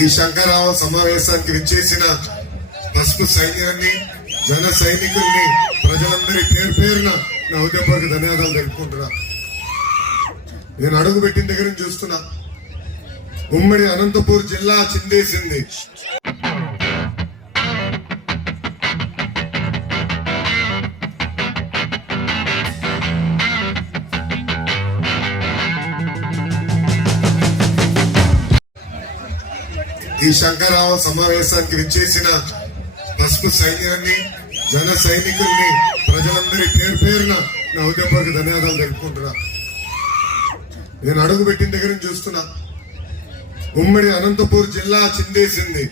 ఈ శంకరావ సమావేశానికి విచ్చేసిన పసుపు సైన్యాన్ని జన సైనికుల్ని ప్రజలందరి పేరు పేరున నా హృదయపూర్వక ధన్యవాదాలు తెలుపుకుంటున్నా. నేను అడుగు పెట్టిన దగ్గర నుంచి చూస్తున్నా. ఉమ్మడి అనంతపూర్ జిల్లా చిందేసింది. ఈ శంకరావ సమావేశానికి విచ్చేసిన పసుపు సైన్యాన్ని జన సైనికుల్ని ప్రజలందరి పేరు పేరున నా హృదయపూర్వక ధన్యవాదాలు తెలుపుకుంటున్నా. నేను అడుగు పెట్టిన దగ్గర నుంచి చూస్తున్నా. ఉమ్మడి అనంతపూర్ జిల్లా చిందేసింది.